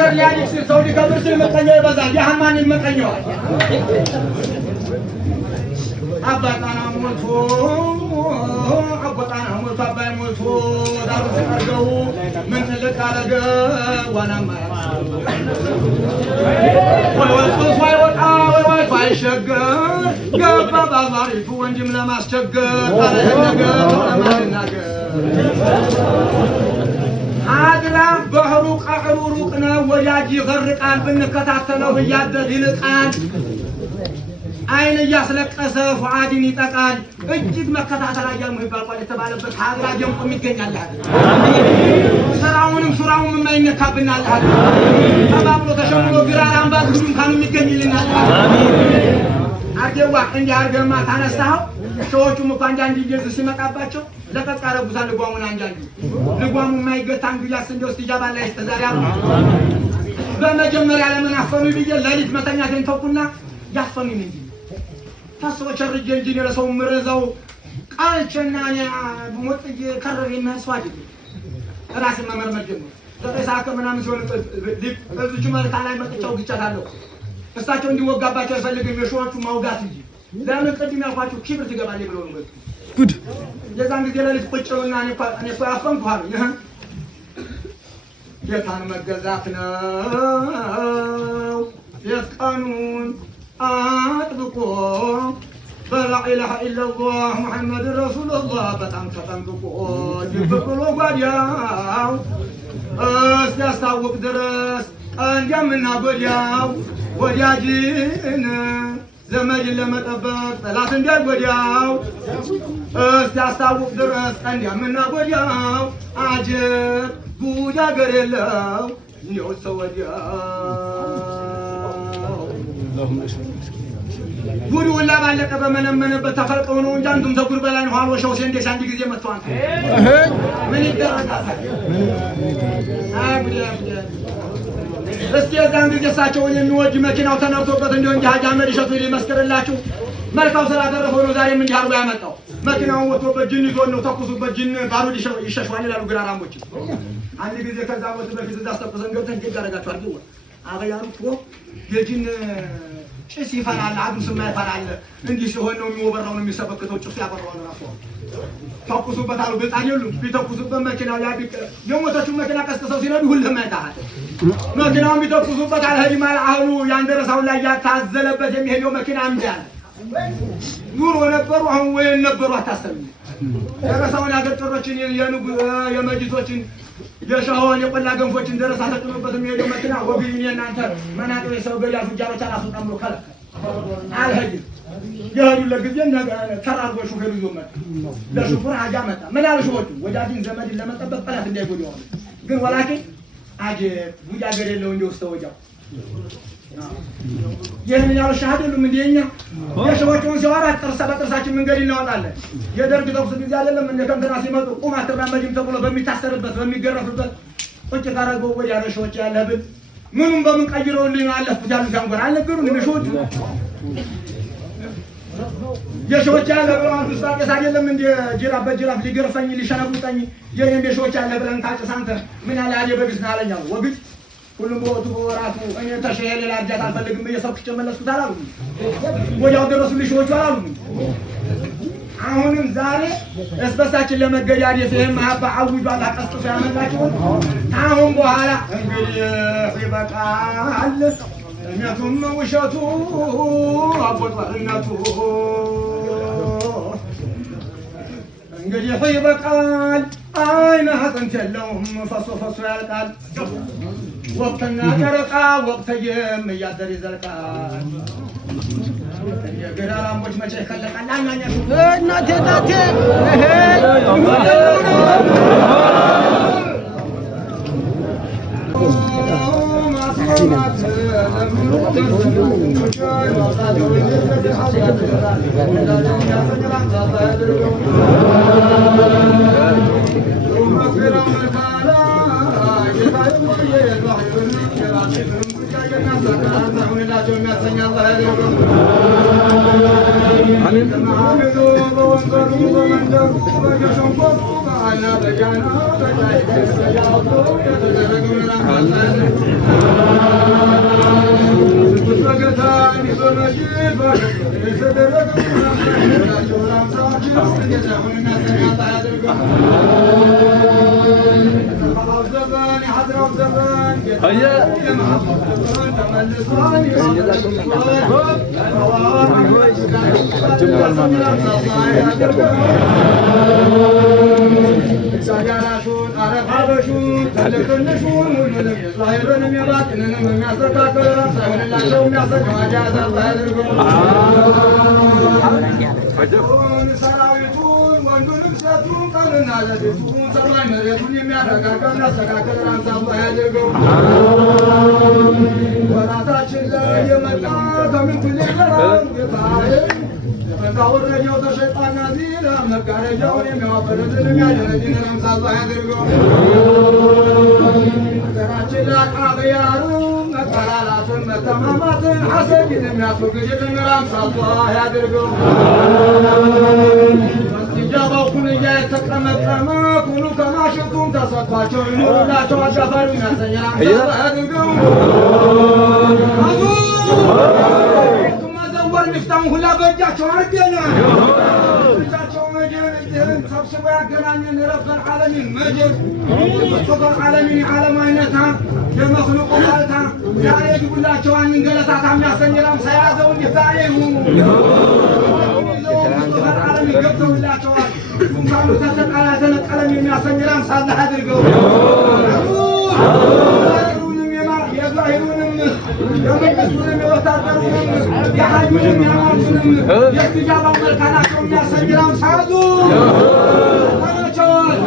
አገር ሊያድግ ሲል ሰው ሊከብር ሲል መቀኛው ይበዛል። ያህማንን መቀኛው አባጣና ሞልቶ አባይ ሞልቶ ዳሩ ሲቀርገው ምን ትልቅ አረገ ዋናማ ወይ ወጣ ወይ ባይሸገር ገባ ባባሪቱ ወንድም ለማስቸገር ታረህ ነገር ለማናገር አድራ ባህሩ ቀዕሩ ሩቅ ነው ወዳጅ ይገርቃል ብንከታተለው እያደር ይልቃል አይን እያስለቀሰ ፉአድን ይጠቃል እጅግ መከታተል አያሙ ይባል የተባለበት ሀገር አጀምቆም ይገኛል። ስራውንም ሱራውም የማይነካብናል። ተባብሎ ተሸምኖ ግራር አምባዝ ሁሉም ካኑ ይገኝልናል። አርገዋ እንዲህ አርገማ ታነሳው ሰዎቹም እኮ አንዳንድ ጊዜ ሲመጣባቸው ለቀቅ አረጉታል። ልጓሙን አንዳንድ ልጓሙ የማይገታ እንግዲያስ እንደው እስቲጃባ ላይ ተዛሪያ በመጀመሪያ ለምን አፈኑ ብዬ ለሊት መተኛቴን ተውኩና ያፈኑኝ እንጂ ታስበው ቸርጄ እንጂ ለሰው ምረዛው ቃልቸና ሞት ከረር የሚያስዋድ ራስን መመርመር ጀመርኩ። ተጠሳከ ምናምን ሲሆን እዚቹ መልካ ላይ መጥቻው ግጫታለሁ። እሳቸው እንዲወጋባቸው አይፈልግም የሾዎቹ ማውጋት እንጂ ለምን ቅድም ያልኳቸው ኪብር ትገባለህ ብለው ነው ጉድ የዛን ጊዜ ለሊት ቁጭውና እኔ እኮ ያፈንኩሃል ጌታን መገዛት ነው የቀኑን አጥብቆ በላ ኢላሃ ኢላላህ ሙሐመድ ረሱሉላህ በጣም ተጠንቅቆ ይብቅሎ ጓዲያው እስኪያስታውቅ ድረስ ቀንዲያምና ጎዲያው ወዳጅን ዘመድን ለመጠበቅ ጠላት እንዳይጎዳው እስኪያስታውቅ ድረስ ቀንዲያምና ጎዲያው አጀብ ጉድ አገር የለው እንዲያው ሰው ወዲያው ጉድ ሁላ ባለቀ በመነመነበት ተፈልቀው ነው እንጂ አንዱም ተጉር በላይ ነው ኋሎሻው ሲንዴሽ አንድ ጊዜ መጥቷል። ምን ይደረጋል? እስኪ የዛን ጊዜ እሳቸውን የሚወድ መኪናው ተነርቶበት እንደው እንጂ ሀጂ አህመድ እሸቱ ይመስክርላችሁ መልካው ስላተረፈው ነው ዛሬም እንዲህ አርጎ ያመጣው። መኪናውን ወጥቶበት ጅን ይዞን ነው ተኩሱበት ጅን ባሩድ ይሸሽዋል ይላሉ ግራራሞች። አንድ ጊዜ ከዛ ወጥ በፊት እዛ አስተኩሰን ገብተን እንዴት ያደርጋችሁ አርጉ አበያሩ እኮ የጅን ጭስ ይፈራል አዱስ የማይፈራል እንዲህ ሲሆን ነው የሚወበራው ነው የሚሰበክተው ጭስ ያበራው ነው ራሱ ተኩሱበት አሉ በጣም የሉም ቢተኩሱበት መኪናው ያቢቅ የሞተችው መኪና ቀስቅሰው ሲነዱ ሁሉም አይታሐት መኪናው ቢተኩሱበት አልሄድ ማለት አሁኑ ያንደረሳው ላይ ያታዘለበት የሚሄደው መኪና አምዳል ኑሮ ነበሩ አሁን ወይ ነበሩ አታሰብ ደረሳውን ያገጠሮችን የመጅቶችን የሻሆን የቆላ ገንፎችን ደረሳ ተጥሎበት የሚሄደው መኪና ወግኝ እናንተ መናጤው የሰው ገያ ፍጃሮች አላስወጣም ከለ አልሄድም የሄዱ ለጊዜ ተራርጎ ሹፌሩ ይዞ መጣ። ለሹፌር ሀጃ መጣ ምን አለ ሹፌሩ ወዳጅን ዘመድን ለመጠበቅ ጠላት እንዳይጎዳው ግን ወላኪን አጀብ ጉድ አገር የለው እንደው ተወጃው ይሄን ያው ሻሃደሉም እንደኛ የሸዋቸውን ሲዋራ ጥርሳ በጥርሳችን መንገድ እናወጣለን። የደርግ ተኩስ ጊዜ አይደለም እንደ ከንተና ሲመጡ ቁም አትራመድም ተብሎ በሚታሰርበት በሚገረፍበት ቁጭ ካረገው ወዲያ ረሾች ያለብን ምኑም በምን ቀይረውልኝ አለፍኩት ያሉት አንጎራ አልነገሩን ምሽውት የሾች ያለ ብራን ተሳቀስ አይደለም እንደ ጅራፍ በጅራፍ ሊገርፈኝ ሊሸነቁጠኝ የኔም የሾች ያለ ብለን ታጭሳንተ ምን ያለ አየ በግስና አለኛው ወግት ሁሉም ቦቱ ወራቱ እኔ ተሸየለ ላርጃት አልፈልግም በየሰብክ ጨመለስኩት አላሉ ወዲያው ደረሱልኝ ሾቹ አላሉ። አሁንም ዛሬ እስበሳችን ለመገዳደፍ ይሄን ማህባ አውጁ አላቀስጥፍ ያመጣችሁ አሁን በኋላ እንግዲህ ይበቃል እኛቱም ውሸቱ አቦጣነቱ እንግዲህ ይበቃል አይነ አጥንት የለውም ፈሶ ያልቃል ወቅትና ጨረቃ ወቅተየም እያደር ይዘልቃል የግራራሞች መቼ ይከለቃል አኛኛሹ እናቴ Amin. سجارشون عرفابشون تلقنشون ولولم ظاهرهم يباطنهم የሚያስተካክል ሰውንላቸው የሚያሰጋጃ ሰራዊቱን ወንዱንም ሴቱን ቀንና ለቤቱን ሰማይ መሬቱን የሚያረጋጋ የሚያስተካክል ራምሳባ ያድርገው። ወራታችን ላይ የመጣ ከምን ትልቀራ ጌታዬ ከወረጃው ተሸጣና ዚና መጋረጃውን የሚያወፈርልን የሚያደረጅን ራምሳባ ያድርገው። ሀገራችን ለአቃበያሩ መጠላላትን መተማማትን ሐሰትን የሚያስወግድልን ራምሳባ ያድርገው። መስጊጃባው ኩንያ የተቀመቀመ ኩኑ ከማሽቱም ተሰጥቷቸው ይኑሩላቸው አጋፋሪ የሚያሰኝ ራምሳባ ያድርገው። ንፍታም ሁላ በእጃቸው አርገናል። እጃቸው መጀር እጅህን ሰብስቦ ያገናኘን ረበል ዓለሚን መጀር ሙስጠፈል ዓለሚን ዓለም አይነታ የመክሉቁ ማለታ ዛሬ ግቡላቸዋን እንገለታታ የሚያሰኝ ራምሳ ያዘውን ዛሬ ሙስጠፈል ዓለሚን ገብተውላቸዋል። እንኳኑ ተተቃላተነ ቀለም የሚያሰኝ ራምሳ አላህ አድርገው። የዛሂሩንም የመንግስቱንም የወታደሩንም የሀዩንም የአማቱንም የእስትጃባው መልካናቸው የሚያሰኝ ራምሳ ያዙ ተመቸዋል።